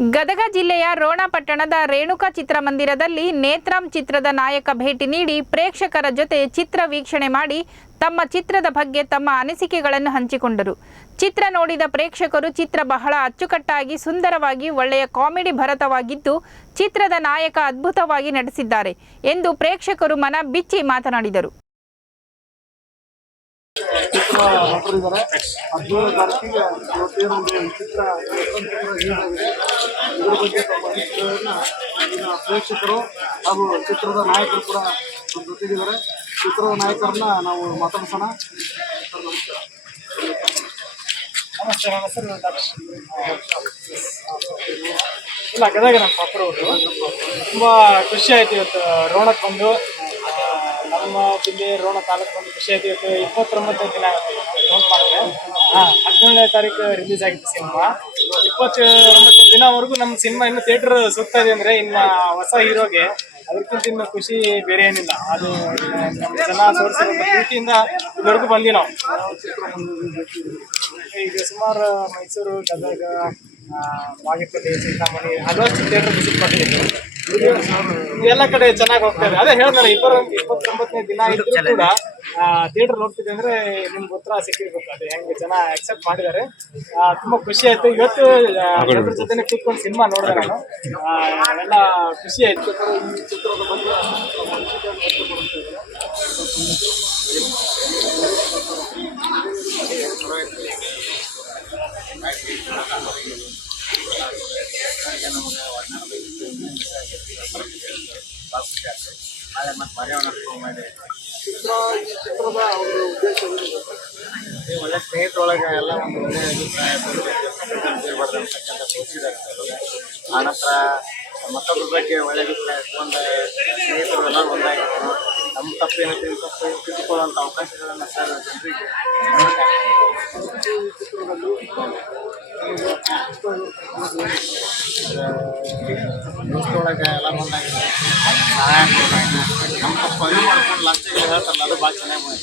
ಗದಗ ಜಿಲ್ಲೆಯ ರೋಣ ಪಟ್ಟಣದ ರೇಣುಕಾ ಚಿತ್ರಮಂದಿರದಲ್ಲಿ ನೇತ್ರಾಂ ಚಿತ್ರದ ನಾಯಕ ಭೇಟಿ ನೀಡಿ ಪ್ರೇಕ್ಷಕರ ಜೊತೆ ಚಿತ್ರ ವೀಕ್ಷಣೆ ಮಾಡಿ ತಮ್ಮ ಚಿತ್ರದ ಬಗ್ಗೆ ತಮ್ಮ ಅನಿಸಿಕೆಗಳನ್ನು ಹಂಚಿಕೊಂಡರು. ಚಿತ್ರ ನೋಡಿದ ಪ್ರೇಕ್ಷಕರು ಚಿತ್ರ ಬಹಳ ಅಚ್ಚುಕಟ್ಟಾಗಿ ಸುಂದರವಾಗಿ ಒಳ್ಳೆಯ ಕಾಮಿಡಿ ಭರಿತವಾಗಿದ್ದು ಚಿತ್ರದ ನಾಯಕ ಅದ್ಭುತವಾಗಿ ನಟಿಸಿದ್ದಾರೆ ಎಂದು ಪ್ರೇಕ್ಷಕರು ಮನ ಬಿಚ್ಚಿ ಮಾತನಾಡಿದರು. ಚಿತ್ರ ನಟರಿದ್ದಾರೆ 17 ತಾರೀಕಿಗೆ ಇವತ್ತೇನೊಂದು ಚಿತ್ರ ಇದ್ರ ಬಗ್ಗೆ ತಮ್ಮ ಅನಿಸಿಕೆಗಳನ್ನ ಪ್ರೇಕ್ಷಕರು ಹಾಗೂ ಚಿತ್ರದ ನಾಯಕರು ಕೂಡ ನಮ್ಮ ಜೊತೆಗಿದ್ದಾರೆ. ಚಿತ್ರದ ನಾಯಕರನ್ನ ನಾವು ಮಾತಾಡ್ಸೋಣ. ನಮಸ್ತೆ, ನನ್ನ ಹೆಸರು ಇಲ್ಲ ಗದಗ ನಮ್ಮ ಪಾಪರವರು. ತುಂಬ ಖುಷಿ ಆಯ್ತು ಇವತ್ತು ರೋಣಕ್ಕೆ ಬಂದು. ನಮ್ಮ ಜಿಲ್ಲೆ ರೋಣ ತಾಲೂಕು ಬಂದು ಖುಷಿ ಆಯ್ತು. ಇವತ್ತು 29ನೇ ದಿನ ಆಗುತ್ತೆ ನೋಟ್ ಮಾಡಿದ್ರೆ. 17ನೇ ತಾರೀಕು ರಿಲೀಸ್ ಆಗಿತ್ತು ಸಿನಿಮಾ. 29ನೇ ದಿನವರೆಗೂ ನಮ್ಮ ಸಿನಿಮಾ ಇನ್ನು ಥಿಯೇಟರ್ ಸುತ್ತಾ ಇದೆ ಅಂದರೆ ಇನ್ನು ಹೊಸ ಹೀರೋಗೆ ಅದಕ್ಕಿಂತ ಇನ್ನು ಖುಷಿ ಬೇರೆ ಏನಿಲ್ಲ. ಅದು ನಮ್ಮ ಜನ ತೋರಿಸಿರೋ ಪ್ರೀತಿಯಿಂದ ಇಲ್ಲಿವರೆಗೂ ಬಂದ್ವಿ ನಾವು. ಈಗ ಸುಮಾರು ಮೈಸೂರು, ಗದಗ, ಬಾಗೇಪಲ್ಲಿ, ಚಿಂತಾಮಣಿ ಹಲವಾರು ಥಿಯೇಟರ್ ವಿಸಿಟ್ ಮಾಡಿದ್ದೀವಿ. ಎಲ್ಲ ಕಡೆ ಚೆನ್ನಾಗಿ ಹೋಗ್ತಾ ಇದೆ. ಅದೇ ಹೇಳಿದ್ರೆ 29ನೇ ದಿನ ಇದ್ರೂ ಕೂಡ ಥಿಯೇಟರ್ ನೋಡ್ತಿದ್ದೆ ಅಂದ್ರೆ ನಿಮ್ಗೆ ಉತ್ತರ ಸಿಕ್ಕಿರ್ಬೇಕು. ಅದು ಹೆಂಗೆ ಜನ ಅಕ್ಸೆಪ್ಟ್ ಮಾಡಿದ್ದಾರೆ. ತುಂಬಾ ಖುಷಿ ಆಯ್ತು. ಇವತ್ತು ಎಲ್ಲರ ಜೊತೆ ಕೂತ್ಕೊಂಡು ಸಿನಿಮಾ ನೋಡಿದೆ ನಾನು. ಎಲ್ಲ ಖುಷಿ ಆಯ್ತು. ಈ ಚಿತ್ರದ ಬಗ್ಗೆ ನಾಳೆ ಮತ್ತು ಪರ್ಯಾವರಣ ಮಾಡಿ ಚಿತ್ರದ ಒಂದು ಉದ್ದೇಶ ಒಳ್ಳೆ ಸ್ನೇಹಿತರೊಳಗೆ ಎಲ್ಲ ಒಂದು ಒಳ್ಳೆಯ ಅಭಿಪ್ರಾಯ ಇರಬಾರ್ದು ಅಂತಕ್ಕಂಥ ತೋರಿಸಿದ್ದಾರೆ. ಆನಂತರ ಮತ್ತೊಬ್ಬರ ಬಗ್ಗೆ ಒಳ್ಳೆ ಅಭಿಪ್ರಾಯ ಇಟ್ಕೊಂಡು ಸ್ನೇಹಿತರು ಎಲ್ಲರೂ ಒಂದಾಗಿರೋರು. ನಮ್ಮ ತಪ್ಪೇನೈತೆ ತಪ್ಪು ತಿದ್ದುಕೊಳ್ಳುವಂಥ ಅವಕಾಶಗಳನ್ನು ಸರ್ ಜನರಿಗೆ ದೋಸ್ತೊಳಗೆ ಎಲ್ಲ ಒಂದಾಗಿದೆ. ಸಹಾಯ ಕೊಡೋಣ ನಮ್ಮ ತಪ್ಪು ಅರಿವು ಮಾಡ್ಕೊಂಡು ಲಂಚಗಳು ಹೇಳ್ತಾರಲ್ಲ, ಅದು ಭಾಳ ಚೆನ್ನಾಗಿ ಮಾಡಿ